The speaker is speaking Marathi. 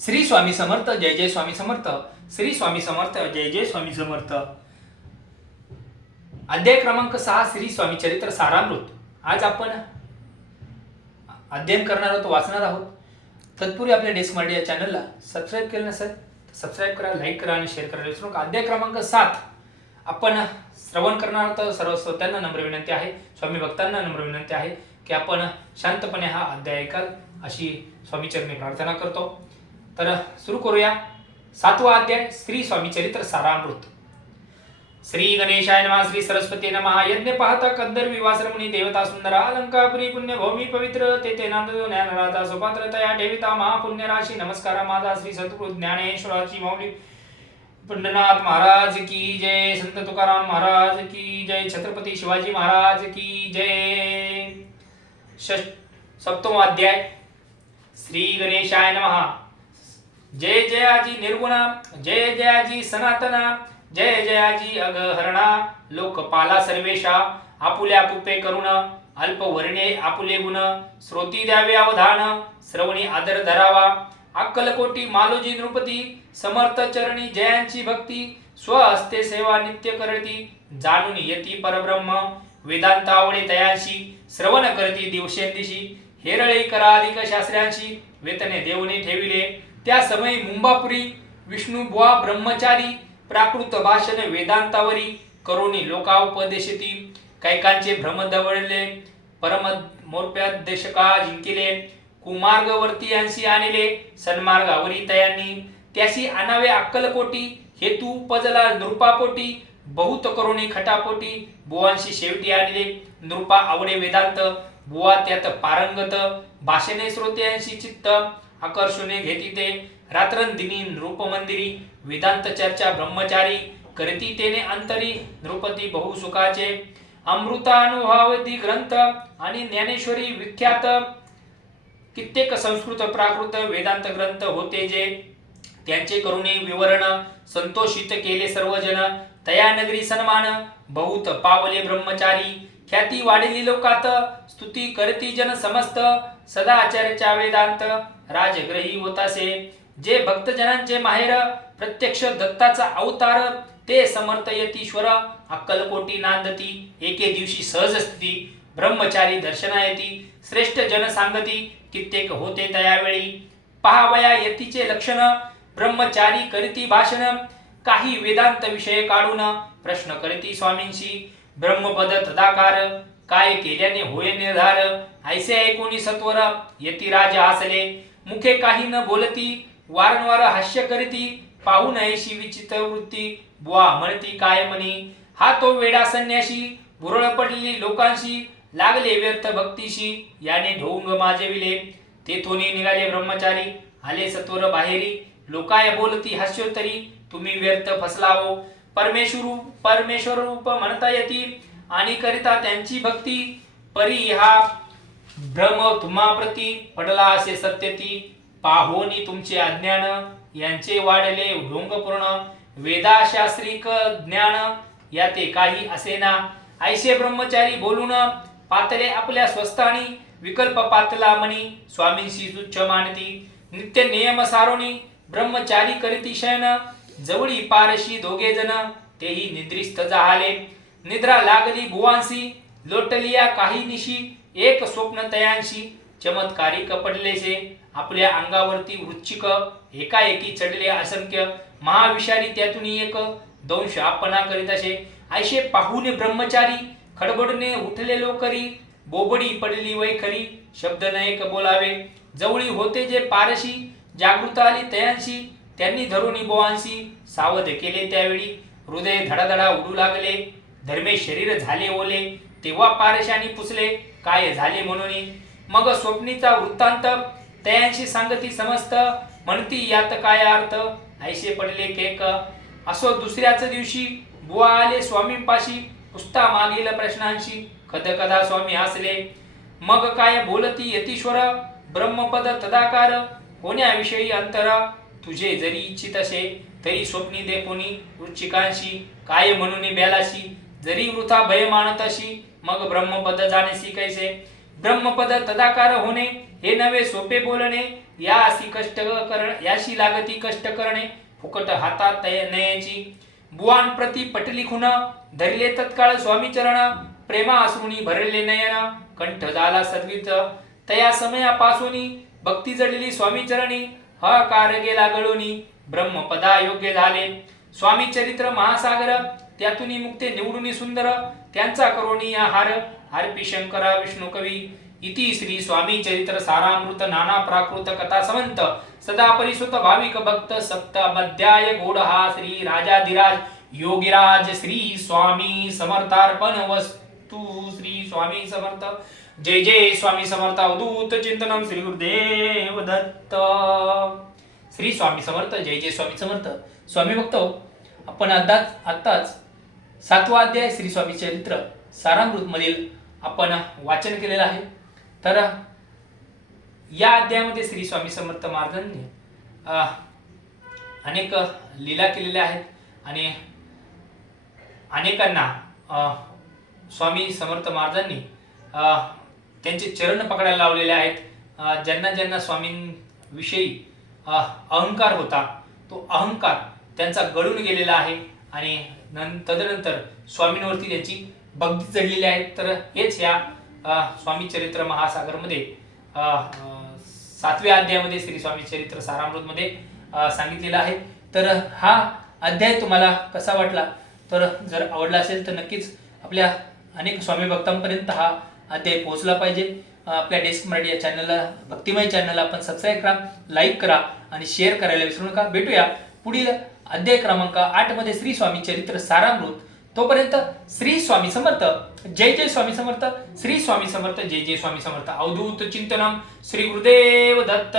श्री स्वामी समर्थ जय जय स्वामी समर्थ. श्री स्वामी समर्थ जय जय स्वामी समर्थ. अध्याय क्रमांक सहा श्री स्वामी चरित्र सारामृत. आज आपण अध्ययन करणार आहोत वाचणार आहोत. तत्पूर्वी आपल्या डेस्क मार्डिया या चॅनलला सबस्क्राईब केलं नसेल तर सबस्क्राईब करा लाईक करा आणि शेअर करायला विसरू नका. अध्याय क्रमांक सात. आपण श्रवण करणार आहोत सर्व श्रोत्यांना नम्र विनंती आहे स्वामी भक्तांना नम्र विनंती आहे की आपण शांतपणे हा अध्याय ऐकाल अशी स्वामीचरणी प्रार्थना करतो. तर सुरू करूया. सातवा अध्याय श्री स्वामी चरित्र सारामृत. श्री गणेशाय नमा श्री सरस्वती नमः यज्ञ पाहता कद्दर विवासरमुनी देवता सुंदरा अलंकापुरी पुण्य भूमी पवित्र ते ते ज्ञानराजा सुपात्रतया ठेविता महापुण्यराशी नमस्कार माझा श्री सद्गुरु ज्ञानेश्वराची मौली पंडनाथ महाराज की जय संत तुकाराम महाराज की जय छत्रपती शिवाजी महाराज की जय. सप्तम अध्याय श्री गणेशाय नमहा जय जयाजी निर्गुणा जय जयाजी सनातना जय जयाजी अगहरणा लोकपाला सर्वेशा आपुल्या कुपे करुण अल्पवर्णे आपुले गुण श्रोती द्यावे अवधान श्रवणी आदर धरावा. अक्कलकोटी मालोजी नृपती समर्थ चरणी जयांची भक्ती स्वहस्ते सेवा नित्य करती जाणून येती परब्रह्म वेदांत आवडे तयांशी श्रवण करती दिवसेंदिशी हेरळे कराधिक शास्त्र्यांशी वेतने देवने ठेविले. त्या समयी मुंबापुरी विष्णु बुवा ब्रह्मचारी प्राकृत भाषण वेदांतावरी करोनी लोकाउपदेशती कैकांचे भ्रम दवळले परम मोर्प्यादेशका जिंकिले कुमार्गवर्ती यांशी आणले सन्मार्गावरी तयांनी. त्याशी आणावे अक्कलकोटी हेतू उपजला नृपापोटी बहुत करोनी खटापोटी बुवांशी शेवटी आणले. नृपा आवडे वेदांत बुवा त्यात पारंगत भाषणे श्रोत्यांशी चित्त आकर्षणे घेती ते. रात्रंदिनी नृपमंदिरी वेदांत चर्चा ब्रह्मचारी करती तेने अंतरी नृपती बहुसुखाचे अमृतानुभवती ग्रंथ आणि ज्ञानेश्वरी विख्यात कित्येक संस्कृत प्राकृत वेदांत ग्रंथ होते जे त्यांचे करुणे विवरण संतोषित केले सर्वजन तया नगरी सन्मान बहुत पावले ब्रह्मचारी. ख्याती वाढिली लोकात स्तुती करती जन समस्त सदा आचार्याच्या वेदांत राजग्रही होतासे. जे भक्तजनांचे माहेर प्रत्यक्ष दत्ताचा अवतार ते समर्थ यतीश्वर अक्कलकोटी नांदती एके दिवशी सहज स्थिती ब्रह्मचारी दर्शना येती श्रेष्ठ जन सांगती कित्येक होते त्यावेळी. पहावया यतीचे लक्षण ब्रह्मचारी करीती भाषण काही वेदांत विषय काढून प्रश्न करीती स्वामींशी. ब्रह्मपद तदाकार काय केल्याने होय निर्धार ऐसे ऐकोनी सत्वर यती राजा हसले मुखे काही न बोलती वारंवार हास्य करीती पाहून ऐशी विचित्र वृत्ती बुवा म्हणती काय म्हणी. हा तो वेडा संन्याशी भुरळ पडलेली लोकांशी लागले व्यर्थ भक्तीशी याने ढोंग माजविले. तेथोनी निघाले ब्रह्मचारी आले सत्वर बाहेरी. लोकाय बोलती हास्योत्तरी तुम्ही व्यर्थ फसलावो. परमेश्वर परमेश्वर रूप म्हणता येतील. आणि करिता त्यांची भक्ती परी हा भ्रम तुम्हाप्रती पडला असे सत्य ती. पाहोनी तुमचे अज्ञान यांचे वाढले ढोंगपूर्ण वेदाशास्त्रिक ज्ञान याते काही असेना. ऐसे ब्रह्मचारी बोलून पातले आपल्या स्वस्थानी विकल्प पातला मनी स्वामींशी तुच्छ मानती. नित्य नियम सारोणी ब्रह्मचारी करीती शयन जवळी पारशी दोघे जण तेही निद्रिस्त जाहाले निद्रा लागली भुवांसी लोटलिया काही निशी एक स्वप्न तयांशी चमत्कारी कपडलेसे आपल्या अंगावरती वृच्छिक एकाएकी चढले असंख्य महाविषारी त्यातून एक दंश आपणा करीत असे. ऐशे पाहुणे ब्रह्मचारी खडबडने उठले लोकरी बोबडी पडली वै खरी शब्द नयक बोलावे. जवळी होते जे पारशी जागृत आली तयांशी. त्यांनी धरून बोवांशी सावध केले त्यावेळी. हृदय धडाधडा उडू लागले. धर्मे शरीर झाले ओले. तेव्हा पारशानी पुसले. काय झाले म्हणून मग स्वप्नीचा वृत्तांत तयांशी सांगती समस्त. म्हणती यात काय अर्थ? ऐसे पडले केक. असो दुसऱ्याच दिवशी बुवा आले स्वामींपाशी. पुस्ता मागील प्रश्नांशी. कद कदा स्वामी हसले. मग काय बोलती यतीश्वर? ब्रह्मपद तदाकार. होण्याविषयी अंतर. तुझे जरी इच्छित असे तरी स्वप्नी देखोनी कोणी वृश्चिकांशी काय म्हणून बेलाशी जरी वृथा भय मानत अशी मग ब्रह्मपद जाणे कैसे? ब्रह्मपद तदाकार होणे हे नवे सोपे बोलणे या अशी कष्ट करण याशी लागती कष्ट करणे फुकट हातात तय- नयाची बुवान प्रती पटली खुन धरले तत्काळ स्वामी चरण प्रेमा अश्रुनी भरले नयन कंठ झाला सद्वित तया समयापासूनी भक्ती जडलेली स्वामी चरणी हा कार गेला गळोनी ब्रह्मपदा योग्य झाले. स्वामी चरित्र महासागर त्यातून मुक्ते निवडून सुंदर त्यांचा करोणी आहार हरपी शंकरा विष्णू कवी. इति श्री स्वामी चरित्र सारामृत नाना प्राकृत कथा समंत सदा परिसुत भाविक भक्त सप्त मध्याय गोड हा श्री राजाधिराज योगिराज श्री स्वामी समर्थार्पण वस्तू श्री स्वामी समर्थ. जय जय स्वामी समर्थ अवधूत चिंतनम श्री गुरुदेव दत्त. श्री स्वामी समर्थ जय जय स्वामी समर्थ. स्वामी भक्त आपण आताच आत्ताच सातवा अध्याय श्री स्वामी चरित्र सारामृतमधील आपण वाचन केलेलं आहे. तर या अध्यायामध्ये श्री स्वामी समर्थ महाराजांनी अनेक लीला केलेल्या आहेत आणि अनेकांना स्वामी समर्थ महाराजांनी त्यांचे चरण पकडायला लावलेले आहेत. ज्यांना ज्यांना स्वामींविषयी अहंकार होता तो अहंकार त्यांचा गळून गेलेला आहे आणि नं- तदनंतर स्वामींवरती त्यांची भक्ती चढलेली आहे. तर हेच या स्वामी चरित्र महासागरमध्ये सातव्या अध्यायामध्ये श्री स्वामी चरित्र सारामृतमध्ये सांगितलेलं आहे. तर हा अध्याय तुम्हाला कसा वाटला? तर जर आवडला असेल तर नक्कीच आपल्या अनेक स्वामी भक्तांपर्यंत हा ते पोहोचला पाहिजे. आपल्या डेस्क मराठी या चॅनलला भक्तिमय चॅनलला आपण सबस्क्राईब करा लाईक करा आणि शेअर करायला विसरू नका. भेटूया पुढील अध्याय क्रमांक आठमध्ये श्री स्वामी चरित्र सारामृत. तोपर्यंत श्री स्वामी समर्थ जय जय स्वामी समर्थ श्री स्वामी समर्थ जय जय स्वामी समर्थ. अवधूत चिंतनम श्री गुरुदेव दत्त.